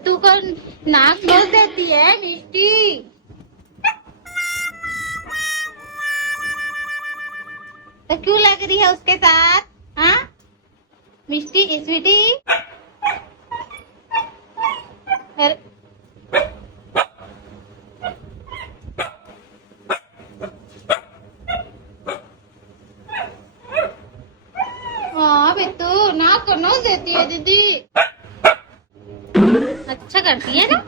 बिट्टू को नाक नोच देती है मिष्टी। तो क्यों लग रही है उसके साथ? हाँ मिष्टी स्वीटी। हाँ बिट्टू नाक को नोच देती है दीदी। अच्छा करती है ना।